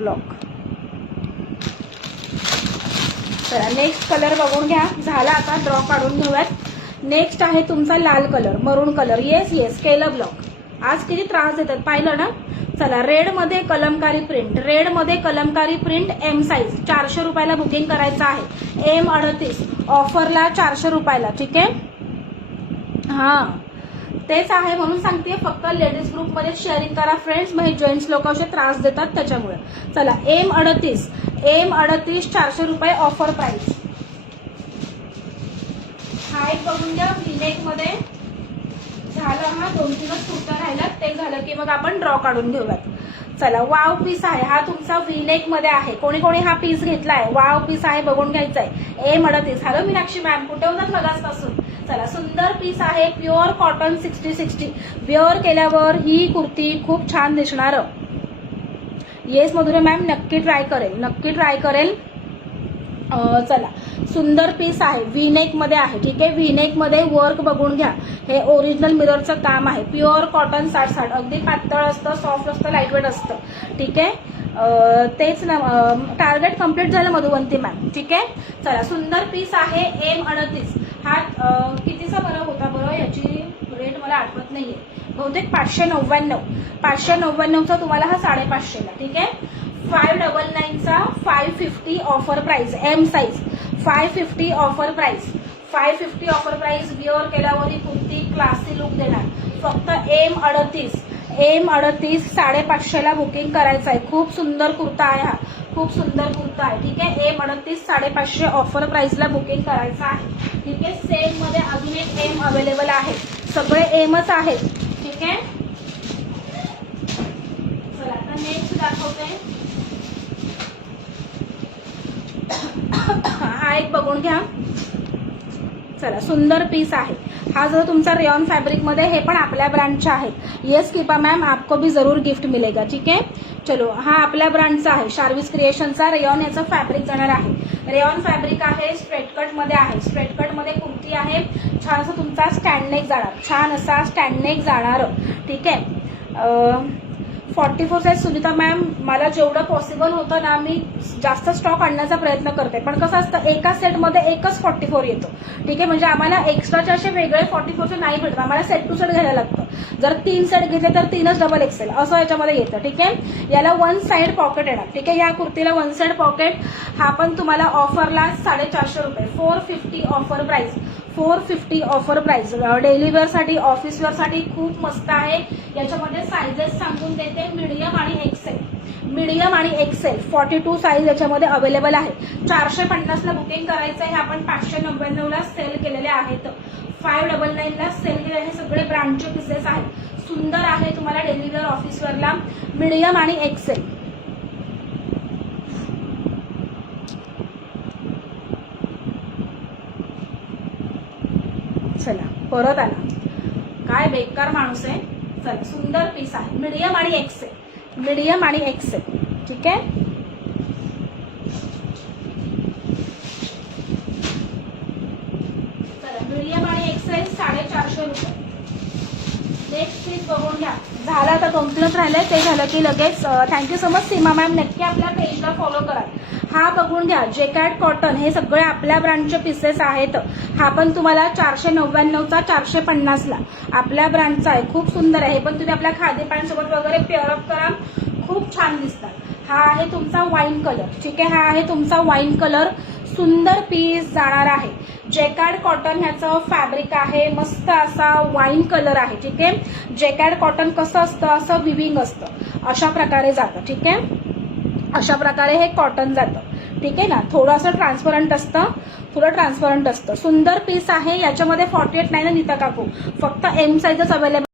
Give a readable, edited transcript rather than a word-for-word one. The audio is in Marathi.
ब्लॉक. चला नेक्स्ट कलर बघून घ्या. झाला आता ड्रॉ काढून घेऊयात. नेक्स्ट आहे तुमचा लाल कलर, मरून कलर. Yes scalar block. आज किती त्रास देतात पाहिलं ना. चला रेड मध्ये कलमकारी प्रिंट, रेड मध्ये कलमकारी प्रिंट एम साईज 400 रुपयाला बुकिंग करायचं आहे. एम 38 ऑफरला 400 रुपयाला. ठीक आहे. हा तेच आहे म्हणून सांगते, फक्त लेडीज ग्रुपमध्ये शेअरिंग करा फ्रेंड्स. मग जेंट्स लोक असे त्रास देतात त्याच्यामुळे. चला एम 38 400 रुपये ऑफर प्राइस. हा एक बघून घ्या व्हीनेक मध्ये. झालं. हा 2-3च कुर्ता राहिलात, ते झालं की मग आपण ड्रॉ काढून घेऊयात. चला वाव पीस आहे हा तुमचा व्हीनेक मध्ये आहे. कोणी कोणी हा पीस घेतलाय, वाव पीस आहे बघून घ्यायचा आहे. एम 38. हॅलो मीनाक्षी मॅम, कुठे होतात मगासपासून. चला सुंदर पीस आहे, प्युअर कॉटन 60-60. वेअर केल्यावर ही कुर्ती खूप छान दिसणार. येस मधुरे मॅम, नक्की ट्राय करेल. चला सुंदर पीस आहे, व्हीनेक मध्ये आहे. ठीक आहे. व्हीनेक मध्ये वर्क बघून घ्या. हे ओरिजिनल मिररचं काम आहे. Pure cotton 60-60. अगदी पातळ असतं, सॉफ्ट असतं, लाईटवेट असतं. ठीक आहे. तेच ना. टार्गेट कम्प्लीट झालं मधुवंती मॅम. ठीक आहे. चला सुंदर पीस आहे. एम 38. हा कितीचा बरं होता बरं, याची रेट मला आठवत नाहीये. बहुतेक 599चा तुम्हाला हा 550ला. ठीक आहे. 599चा 550 offer price. M size 550 offer price. 550 offer price. Wear केल्यावर ही कुर्ती क्लासी लुक देणार. फक्त एम 38 550ला बुकिंग करायचं आहे. खूप सुंदर कुर्ता आहे हा, खूप सुंदर कुर्ता आहे. ठीक आहे. एम 38 550 ऑफर प्राइसला बुकिंग करायचं आहे. ठीक आहे. सेम मध्ये अजून एक एम अवेलेबल आहे. सगळे एमच आहेत. ठीक आहे. चला आता नेक्स्ट दाखवते. हा एक बघून घ्या. चला सुंदर पीस आहे हा. जो तुमचा रेयॉन फैब्रिक मध्ये, हे पण आपल्या ब्रँडचे आहेत. येस कृपा मैम, आपको भी जरूर गिफ्ट मिलेगा. ठीक है. चलो हा आपल्या ब्रँडचा आहे, शार्विस क्रिएशनचा. रेयॉन याचं फॅब्रिक जाणार आहे. रेयॉन फॅब्रिक आहे, स्ट्रेट कट मध्ये आहे. स्ट्रेट कट मध्ये कुर्ती आहे. छान असा तुमचा स्टँड नेक जाणार, छान असा स्टँड नेक जाणार. ठीक आहे. 44 साईज सुनीता मॅम, मला जेवढं पॉसिबल होतं ना, मी जास्त स्टॉक आणण्याचा प्रयत्न करते. पण कसं असतं, एका सेटमध्ये एकच 44 येतो. ठीक आहे. म्हणजे आम्हाला एक्स्ट्राचे असे वेगळे 44चे नाही भेटत. आम्हाला सेट टू सेट घ्यायला लागतं. जर 3 सेट घेतले तर 3च डबल एक्सेल असं याच्यामध्ये येतं. ठीक आहे. याला 1 साइड पॉकेट येणार. ठीक आहे. या कुर्तीला 1 साइड पॉकेट. हा पण तुम्हाला ऑफरला 450 रुपये. 450 offer price. 450 offer price. Daily wear साठी, ऑफिस वेअर साठी खूप मस्त आहे. याच्यामध्ये साइजेस सांगून देते. मीडियम आणि एक्सेल. मीडियम आणि एक्सेल 42 साईज याच्यामध्ये अवेलेबल आहे. 450ला बुकिंग करायचं आहे. आपण 599ला सेल केलेले आहेत. 599ला सेल केलेले. हे सगळे ब्रँडचे पीसेस आहेत. सुंदर आहे. तुम्हाला डेली वेअर, ऑफिस वेअरला मीडियम आणि एक्सेल. चला परत आला. काय बेकार माणूस आहे. चला सुंदर पीस आहे. मीडियम आणि एक्सेल. मीडियम आणि एक्सेल. ठीक आहे. चला मीडियम आणि एक्सेल 450 रुपये. नेक्स्ट पीस बघून घ्या. झाला आता 2-3च राहिले, ते झालं की लगेच. थँक्यू सो मच सीमा मॅम, नक्की आपल्या पेजला फॉलो करा. हा बघून घ्या. जेकॅट कॉटन. हे सगळे आपल्या ब्रँडचे पीसेस आहेत. हा पण तुम्हाला 499चा 450ला आपल्या ब्रँडचा आहे. खूप सुंदर आहे. पण तुम्ही आपल्या खादी पॅन्ट सोबत वगैरे पेअर अप करा, खूप छान दिसतात. हा आहे तुमचा वाईन कलर. ठीक आहे. हा आहे तुमचा वाईन कलर. सुंदर पीस जाणार आहे. जेकॅड कॉटन ह्याचं फॅब्रिक आहे. मस्त असा वाईन कलर आहे. ठीक आहे. जेकॅड कॉटन कसं असतं, असं विविंग असतं, अशा प्रकारे जातं. ठीक आहे. अशा प्रकारे हे कॉटन जातं. ठीक आहे ना. थोडंसं ट्रान्सपरंट असतं, थोडं ट्रान्सपरंट असतं. सुंदर पीस आहे. याच्यामध्ये 48 नाही ना नीता काकू, फक्त एम साईजच अवेलेबल